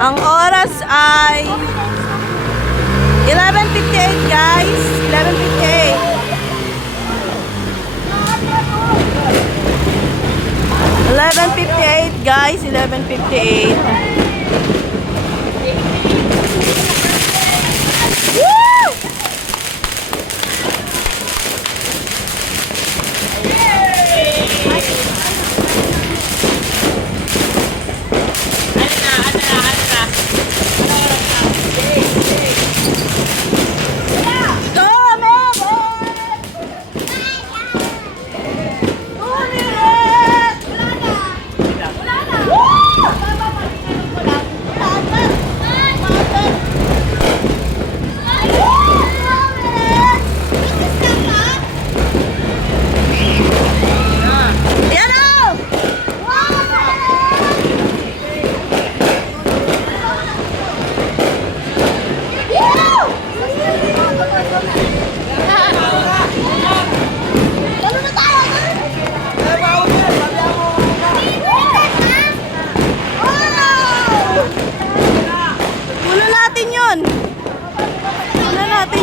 Ang oras ay 11:58 guys. 11:58. 11:58 guys. 11:58. Woo!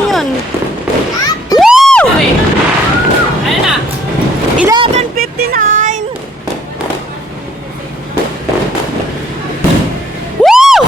Yun. Woo! 11:59. Woo!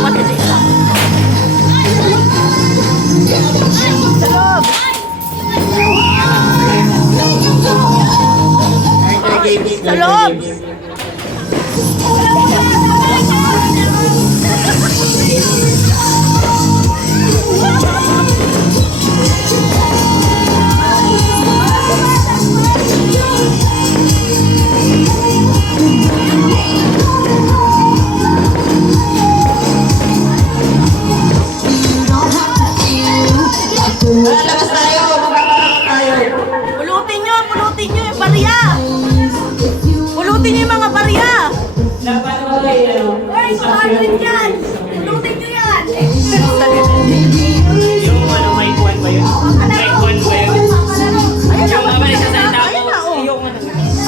kapatid isa. Sa loob. Sa loob. Lalabas tayo! Magkakaroon tayo! Pulutin nyo yung barya. Pulutin nyo yung mga barya. Dapat mo kayo. Ay, 200 yan. Pulutin nyo yan. Yung ano, mic 1 ba yun? Mic 1 ba yun? Yung mga balik sa salita ko. Ayun na, oh. Yung ano.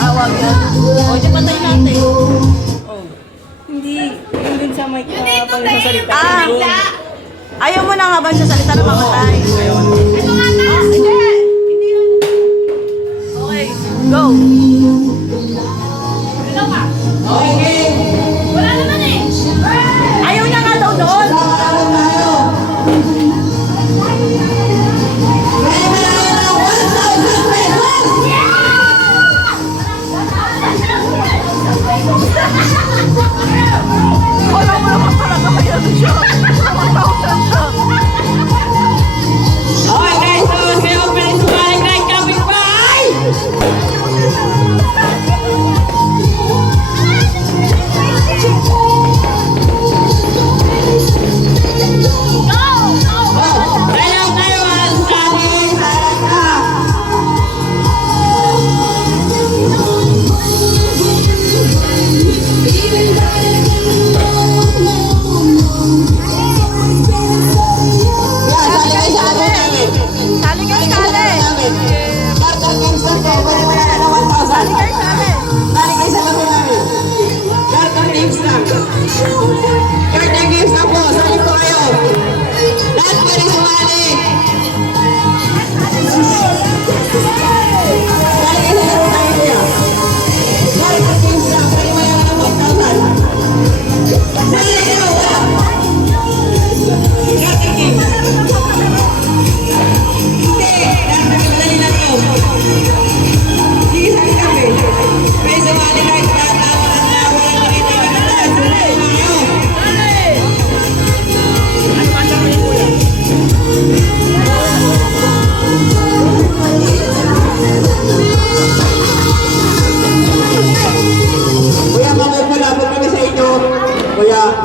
Awag yan. O, di patay natin. Hindi. Yung dun sa mic na pag sa salita. Ayaw mo na nga ba sa salita na mamatay? Ito nga na! Hindi! Hindi yun. Okay, go! Okay! Wala naman eh! Ayaw niya nga daw doon! Wala mo naman talaga kaya siya! 1,000 siya! Okay guys, tapos kayo opening sumali guys, jumping by! Tayo mga sumali! Sali kayo, sali! Sali kayo, sali!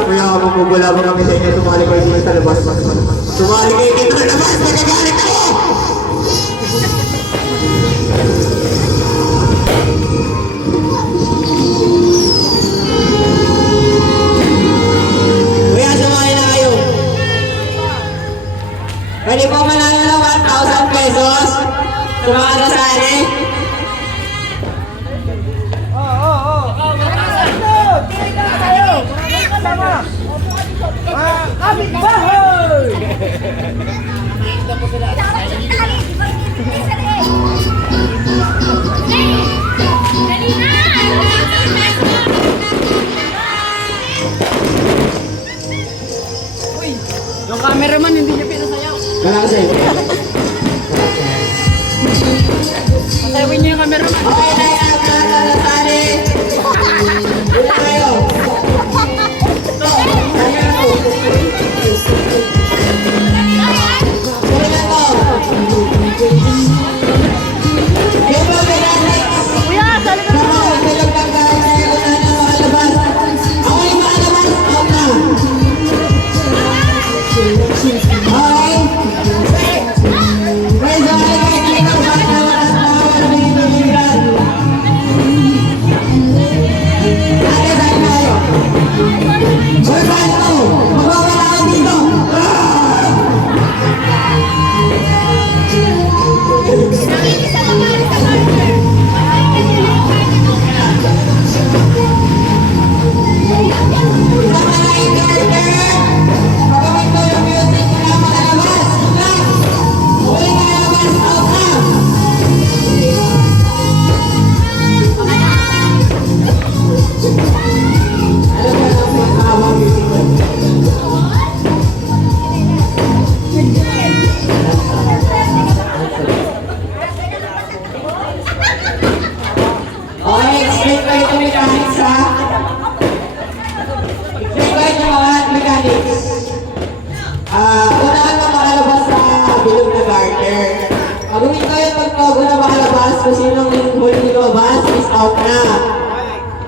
Kuya, mabubulabog kami sa inyo. Sumali kayo dito sa labas. Sumali kayo dito sa labas. Magagalit ako! Kuya, sumali na kayo. Pwede po manalo ng 1,000 pesos sa mga kasali. Yung cameraman hindi niya pinasayaw. Kalakasay. Pasayawin niyo yung cameraman. Okay na yan, mga kasali. Dito kayo. Kunin na to. Yung mga pinasay. Kuya, sali ka na! Tulog lang tayo sa ikunan ng makalabas. Ako yung makalabas. Out na. Okay. kung sinong huli lumabas is out na.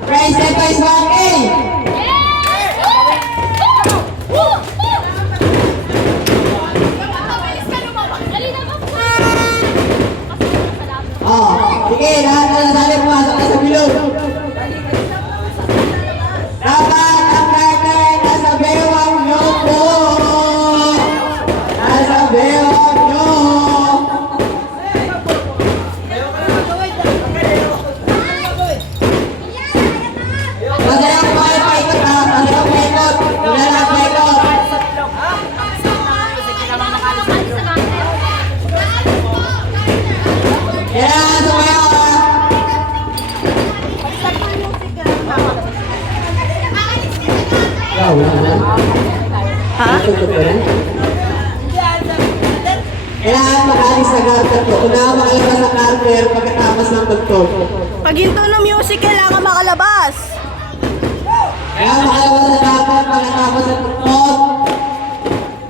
Prize net is 1K! Oh, sige, lahat na nasali pumasok na sa bilog. Dapat ang partner nasa bewang nyo po. Nasa bewang nyo. Masayang paikot ha, masayang paikot. Masayang paikot. Kailangan sumayaw ha. Ha? Kailangan makalis sa garter ko. Kailangan makalabas sa garter pagkatapos ng tugtog. Pag hinto ng music, kailangan makalabas. Kailangan makalabas sa garter pagkatapos ng tugtog.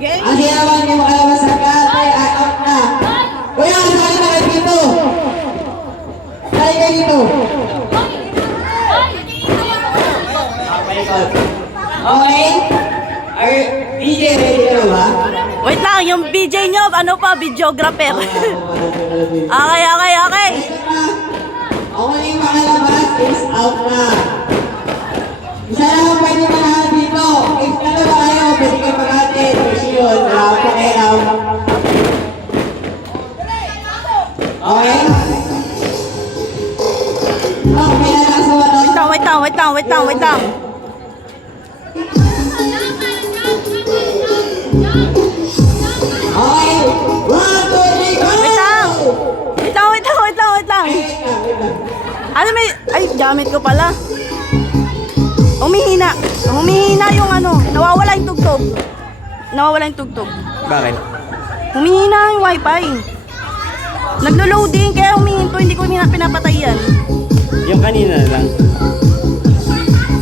Okay? Ang di naman yung makalabas sa garter ay out na. Kuya, sali na kayo dito. Sali kayo dito. Okay? DJ, ready ka na ba? Wait lang, yung BJ nyo, ano pa, videographer. Okay. Ang huling makalabas is out na. Isa lang ang pwede manahan dito. If ano ba kayo, pwede kayo mag-atin. Kasi yun, pakiram. Okay? Oh, may nalang sa wato. Wait lang. Okay? 1, 2, 3, go! Wait lang. Ano may, ay, gamit ko pala. Humihina yung ano, nawawala yung tugtog. Bakit? Humihina yung wifi. Naglo-loading, kaya humihinto, hindi ko pinapatay yan. Yung kanina lang.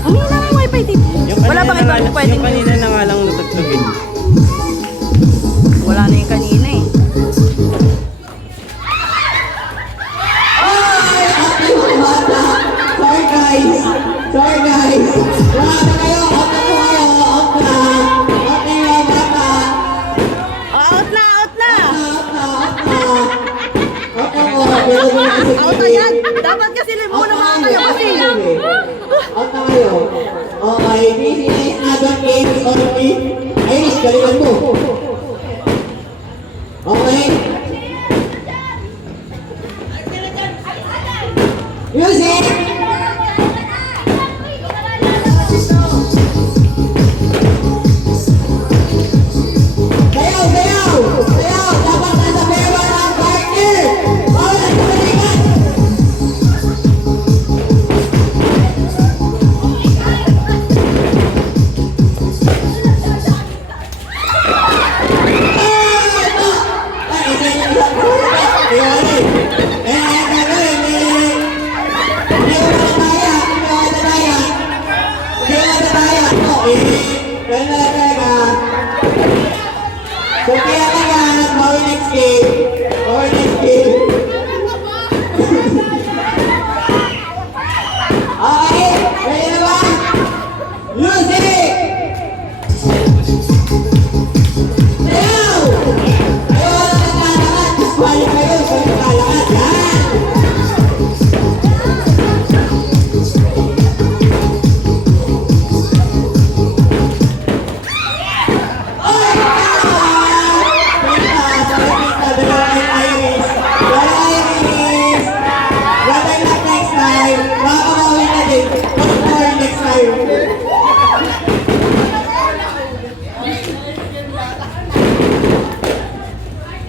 Humihina yung wifi, di wala bang ibang pwedeng Yung kanina na nga lang natugtugin. Wala na yung kanina eh. Sorry guys. Wala na kayo. Out na po kayo. Out na. Out na yung bata. Out na! Out na. Out Out na yan! Dapat kasi muna mga kayo kasi. Out na kayo. Okay. This is adult game only. Iris, galingan mo. Okay. Music! Sayaw! Dapat nasa mewa ng partner! Bawal ang kumalikan!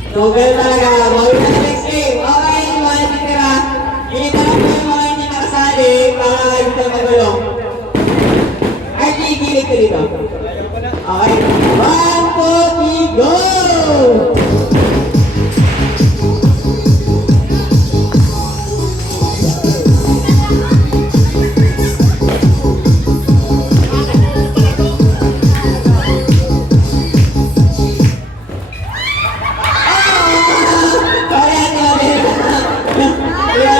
So, ganun talaga. Bawin na sa next game. Okay, yung mga natitira. Initan lang po yung mga hindi nakasali para kayo dito magulong. RG, gilig ka dito. Okay. 1, 2, 3, go! Yeah.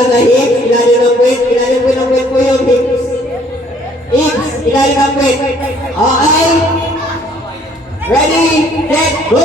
nasa hips, ilalim ng puwit, ilalim po ng puwit po yung hips. Hips, ilalim ng puwit. Okay? Ready, set, go!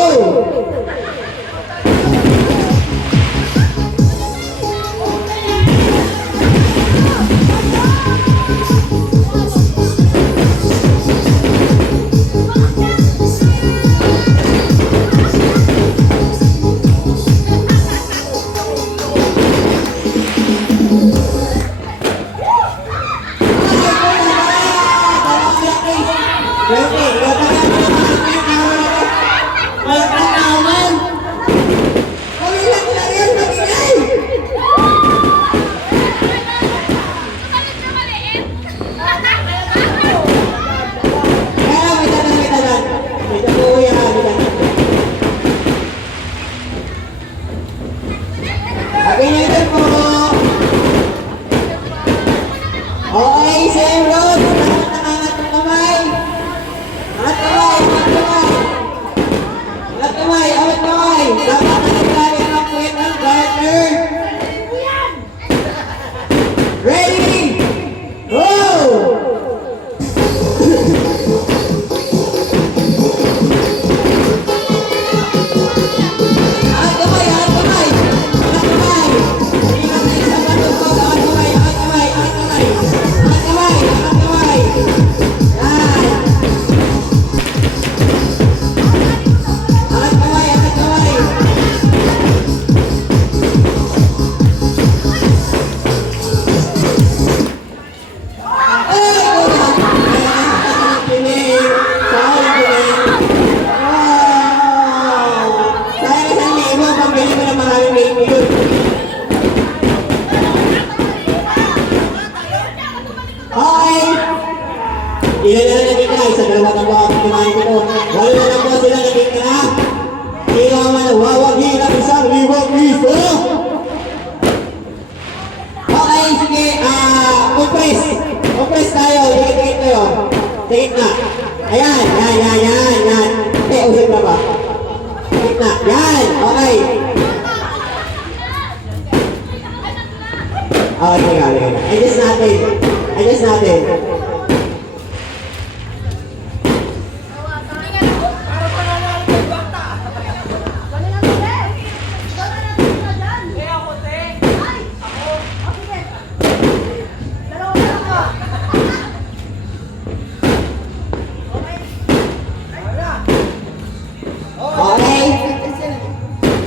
Okay, same road. Angat ang kamay. Angat kamay, angat kamay. Angat kamay, angat kamay. Dapat naglalim ang puwet ng partner. Ready? Go! Angat kamay, angat kamay. Angat kamay. Hindi ka na isang matugtog. Angat kamay, angat kamay, angat kamay. Angat kamay, angat kamay. Yan. Angat kamay, angat kamay. Ay! Piling! Sorry, piling! Wow! Sayang isang libo, pambili ko ng maraming game yun. Okay! Ilan na naging ka? Isa dalawa na ba ang kumain ko? Walo na lang po sila naging ka na? Sino ang manawawagi ng isang libong piso? Okay, sige. Compress. Compress tayo. Dikit-dikit kayo. Dikit na. Ayan, yan. Usip na ba? Dikit na. Yan, okay. Okay. Adjust natin. Okay?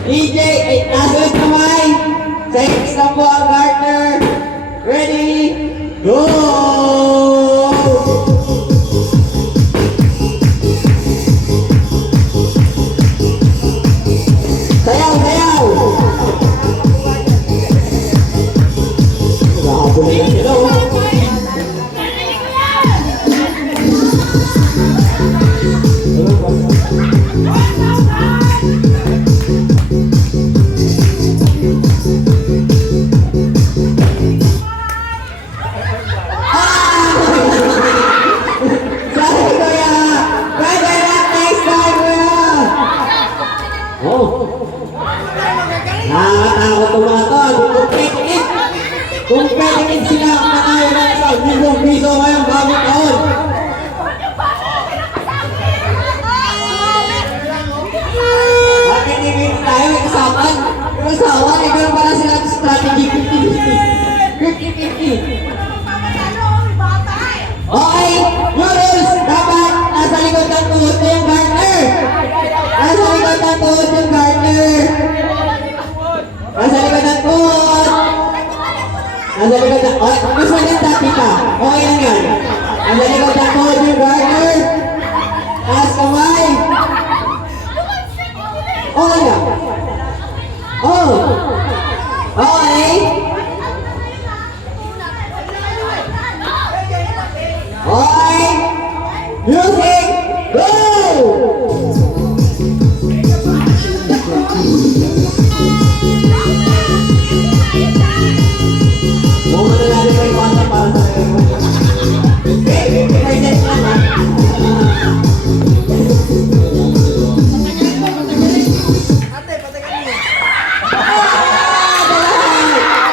DJ, nasunod kamay. Sa hips lang po ang partner. Ready? Go! Sayaw! Nakahabol na yan sila. Sorry, kuya! Pwede lang next time, kuya! Oh! Nakakatakot ang mga to. Kung pwede sila ang nangayon ng isang libong piso ngayong bagong taon. Bakit ibig tayo may kasapan? Yung asawa, ganun pala sila strategy 50-50. Okay, yung rules, dapat nasa likod ng tuhod na yung partner. Nasa likod ng tuhod yung partner. Nasa likod ng tuhod. Nasa likod ng... Oh, mas maganda, tita. Okay lang yan. Nasa likod ng tuhod yung partner. Taas kamay. Okay lang. Oh. Okay. Okay. Music. Go! Muna na natin may kanta para sa iyo. Okay, 50% lang ha.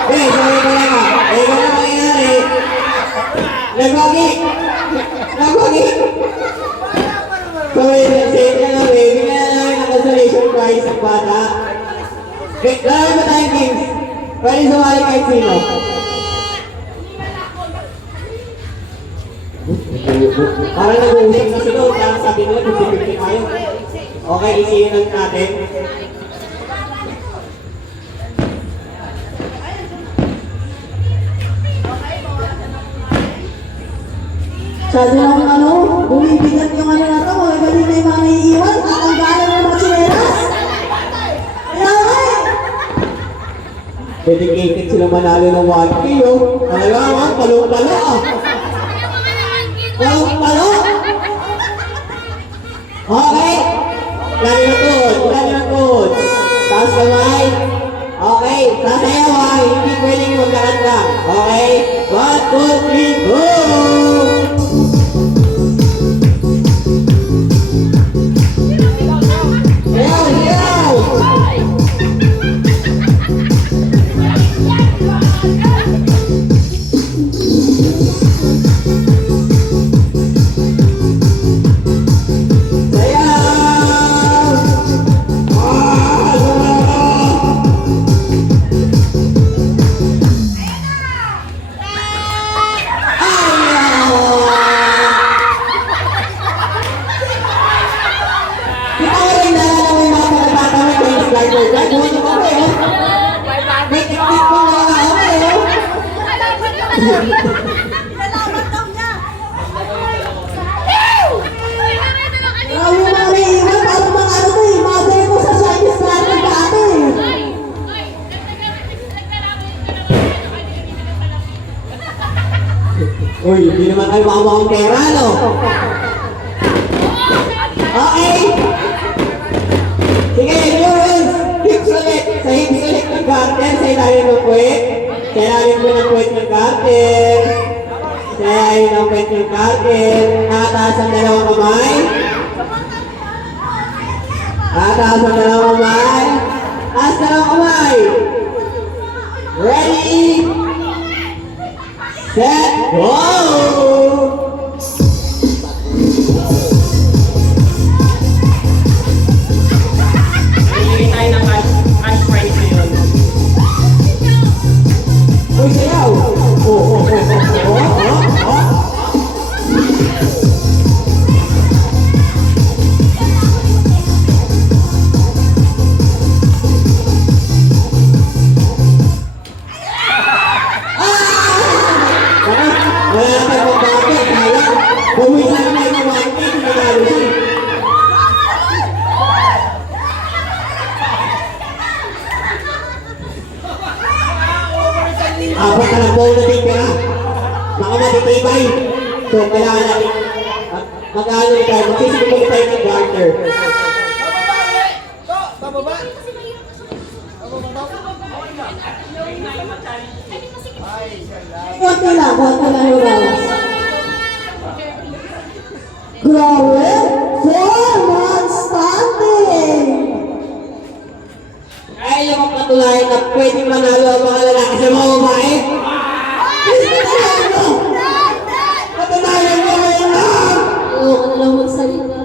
Okay, sorry. Nagwagi! Nagwagi! So, send ka na, baby. Bigyan na namin ang consolation prize ng bata. Okay, lalaki ba tayong games? Pwede sumali kahit sino. Parang nag-uusap na sila. Parang sabi nila, 50-50 kayo. Okay, isihin lang natin. Masyado lang ano, bumibigat yung ano na to, magaling na yung mga naiiwan, tatanggalan ng mga chineras. Kaya nga eh. Dedicated sila manalo ng 1K, oh. Talaga, oh, palong-palo, ah. Palong-palo! Okay. Lagi na tuod, lagi na tuod. Taas kamay. Okay, sasayaw ah, hindi pwedeng magkakat lang. Okay, 1, 2, 3, go! Sayaw, sayaw! Sayaw! Nalaman daw niya. Grabe yung mga naiiwan, parang mga ano to eh, mother ko sa Chinese natin dati eh. Uy, hindi naman kayo makamang pera, no? Okay! Sige, Jules! Hips ulit! Sa hips ulit ng garter, sa ilalim ng puwet. Sa ilalim mo ng puwet ng garter. Sa ilalim ng puwet ng garter. Nakataas ang dalawang kamay. Nakataas ang dalawang kamay. Taas dalawang kamay. Ready? Set, go! Bibigyan tayo ng cash prize ngayon. Uy, sayaw! Wala na tayo magpapit, kaya buwisan na yung mga akin, nanalo siya. Abot ka ng buong natin pera. Baka matitibay. So, kailangan natin mag-ano tayo, magsisimula tayo ng garter. Konti lang yung bawas. Grabe! 4 months standing! Kaya yung mapatunayan na pwedeng manalo ang mga lalaki sa mga babae. Patunayan mo ngayon lang! Oo, ka na lang magsalita.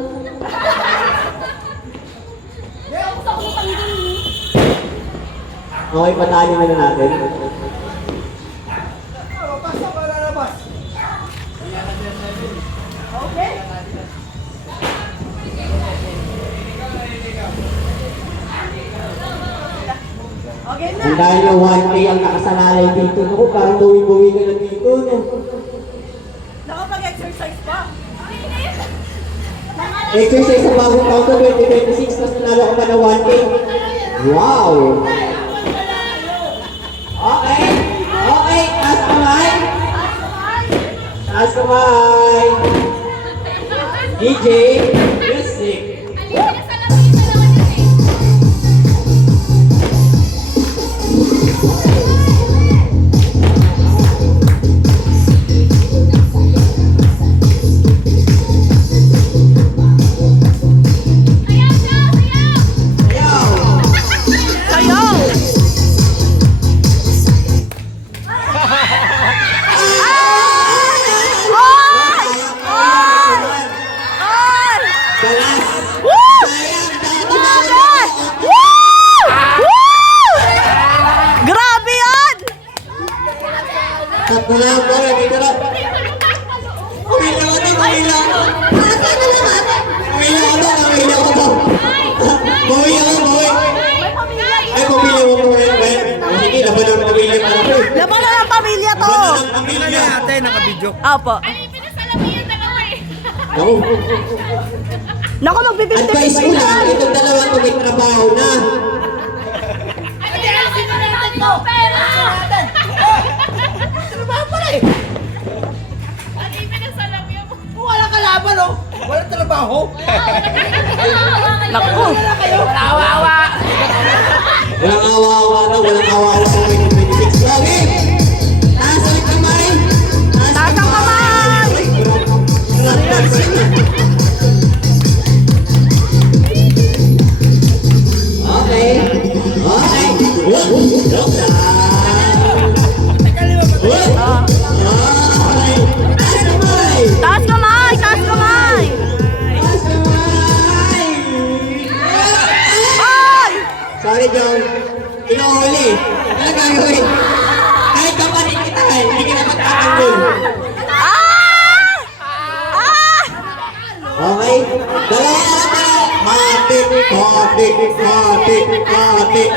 Okay, patali na natin. Okay na. Ang dahil ng 1K ang nakasalalay dito. Naku, parang buwi-buwi ka na dito, no? Nakapag-exercise pa. Exercise sa bagong taon ko, 2026, tapos nanalo ka pa ng 1K. Wow! Okay! Okay, taas kamay! Taas kamay! DJ, music! Pamilya ko to, pamilya ko to. Bawi ako, bawi. May pamilya. Ay, pamilya mo, pamilya ko. Sige, laban ng pamilya ko. Laban na ng pamilya to. Laban ng pamilya. Ate, naka-video. Opo. Ako, Naku, mag-50-50 advice ko lang, itong dalawa to may trabaho na. Wala kalaban, oh. Wala trabaho. Naku. Walang awa-awa na, walang awa-awa sa 2026. Lagi! Taas ang kamay! Taas ang kamay! Okay. Okay. Joke lang. Okay. Taas kamay! Taas kamay! Taas kamay! Taas kamay! Ay! Sorry, John. Inuhuli. Ano gagawin? Kahit kapatid kita, hindi kita magtatanggol. Ah! Ah! Okay? Dalawa na lang tayo. Matik, matik, matik, matik.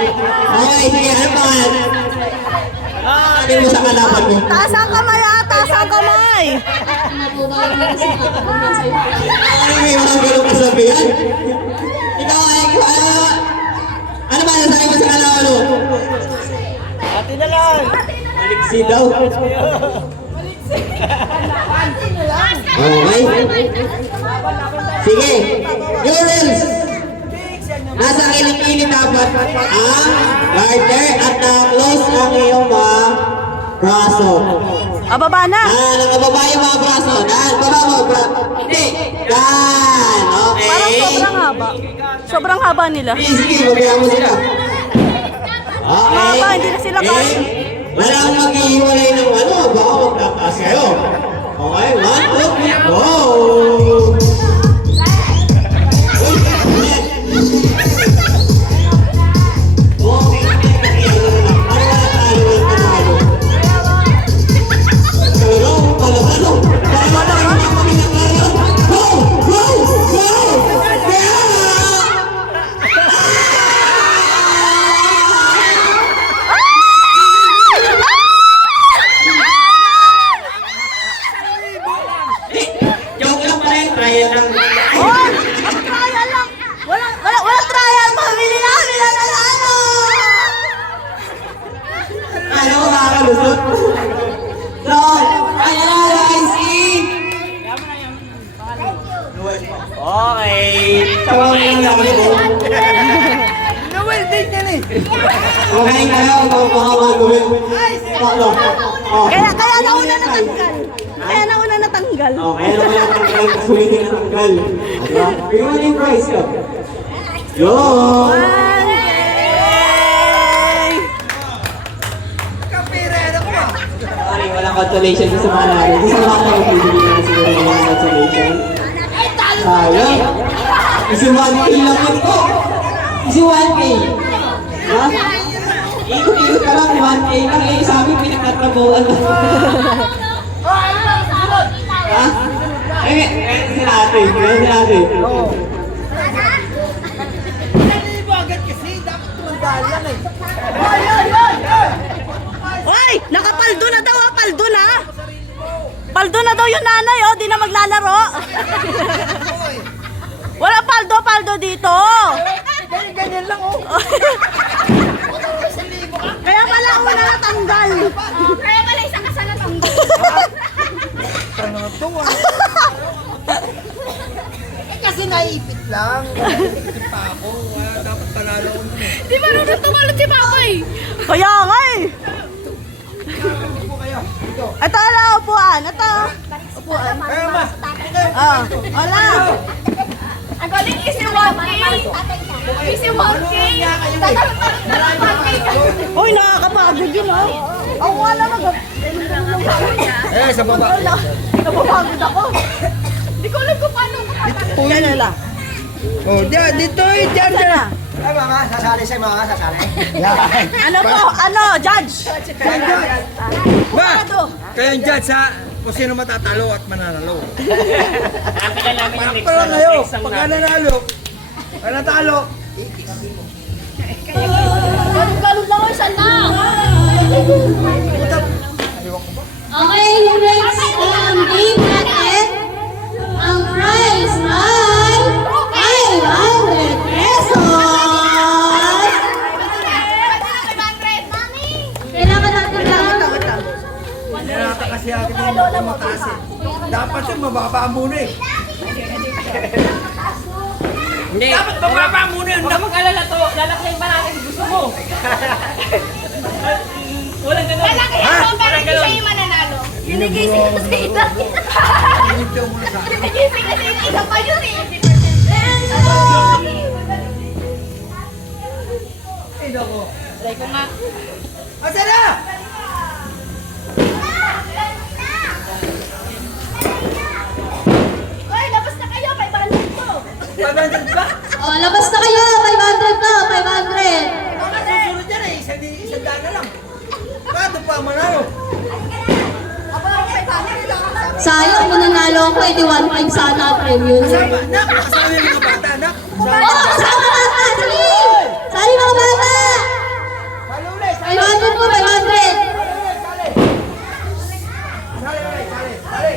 Okay, sige. Ano pangalan? Ano mo sa kalaban mo? Taas ang kamay ah! Taas ang kamay! Ano may mga ganong kasabihan? Ikaw ay, ano ba nasabi mo sa kalaban mo? Ate na lang. Alexi daw. Okay. Sige. New rules. Nasa kiling-kiling dapat ang garter at na-close ang iyong mga braso. Ah, baba na! Nakababa yung mga braso. Baba mo. Hindi. Yan. Okay. Parang sobrang haba. Sobrang haba nila. Sige, magkaya mo sila. Okay. Haba, hindi na sila kaya. Walang maghihiwalay ng ano. Baka magtataas kayo. Okay, 1, 2, go! Joke lang pala yung trial ng... Oh! Mag-trial lang! Walang trial! Pamili namin na nanalo! Ano mo makakalusot? So, ayan na guys, okay. Tawag lang lang ako. Na-welding yan eh. Okay na lang, baka magawin. Paano? Oh. Kaya nauna natanggal. Kaya nauna natanggal. Oh, kaya naman ang tanggal, kasulitin ang tanggal. Diba? Bigyan mo na yung prize ko. Yo! Yay! Kapirero ko ah. Sorry, walang consolation sa mga natin. Gusto mo ako magbibigay na siguro ng mga consolation. Sayang. Isi 1K lang ito. Isi 1K. Ha? Ikot-ikot ka lang, 1K lang. Eh, sabi pinagtatrabuhan lang. Ha? Eh, sila ate. Sila ate. Nalibo agad kasi. Dapat tumandaan lang eh. Hoy! Nakapaldo na daw ah! Paldo na! Paldo na daw yung nanay oh! Di na maglalaro! Wala paldo dito! Ganyan lang oh. Kaya pala una natanggal! Kaya pala isang kasal na tanggal. Tanong to ah. Kasi naipit lang. Naipit pa ako. Dapat panalo ko nun eh. Di marunong tumalon si Papa eh. Kaya nga eh! Upo kayo. Dito. Ito ala upuan! Ito! Upuan! Kaya ma. Oh! Wala! Ang galing easy 1K. Easy 1K. Tatalon-talon 1K. Uy! Nakakapagod yun oh! Ako nga lang Eh, sa baba. Napapagod ako! Di ko alam kung paano ko. Yan lang! Oh, dito eh. Diyan, Saan diyan. na? Ay, mga sasali sa mga sasali. Yan. Ano po? Ano? Judge? Ma! Ano? Kayo yung judge ha. Kung sino matatalo at mananalo. Nakakala namin yung next Parang na kayo, exam pag natin. nanalo, pag natalo, Galon lang ako isa na. Okay, next game natin. Ang prize ay 500 pesos! Kailangan natin lang. hindi natin kasi akin yung mataas eh. Dapat yung mababa muna eh. Hindi. Dapat bababa muna yun. Huwag ka mag-alala to. Lalaklayin pa natin. Gusto mo. Walang ganun. Malaki ako, pero hindi siya yung mananalo. Ginigising ko sa isa. Initial muna sa akin. Ginigising kasi yung isa pa yun eh. Ay, nako. Try ko nga. Asa na? Hoy, labas na kayo. 500 to. 500 ba? Oh, labas na kayo. 500 na, 500. Baka susunod yan eh. Isang daan na lang. Paano pa manalo? Aba, 500 lang. Sayang, mananalo ako. 81.5 sana ang premium. Kasama, nak, kasama yung mga bata, nak. Oh, kasama ka! Sige! Sali mga bata! Sali ulit, 500 po, 500! sali.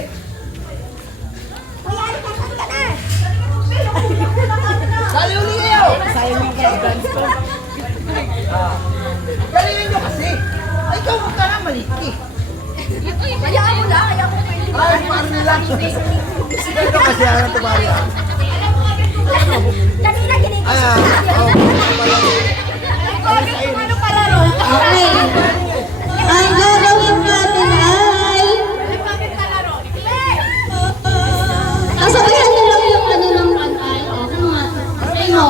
Sali ulit kayo! Galingan nyo kasi. Ay, ikaw ka na maliit eh. Hayaan mo lang. Hayaan mo pwede. Ay, paano nila? Ito kasi ano tumari ah. Kanina ginigising. Ay, ah. Ano pala ro? Okay. Ang gagawin natin ay... Bakit pala ro? Nasabihan na lang yung ano ng pantay. O, kung nga. Ay mo.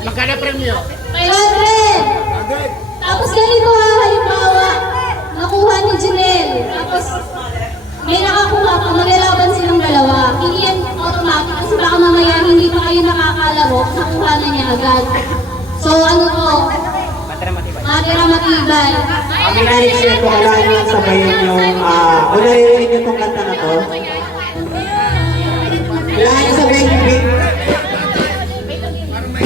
Magkano premyo? 500! Tapos ganito ha, halimbawa, nakuha ni Janelle. Tapos, may nakakuha pa, maglalaban silang dalawa. Hindi yan automatic kasi baka mamaya hindi pa kayo nakakalaro, nakuha na niya agad. So ano po, matira matibay. Kami na rin po kailangan yung sabayin yung, kung naririnig yung kanta na to,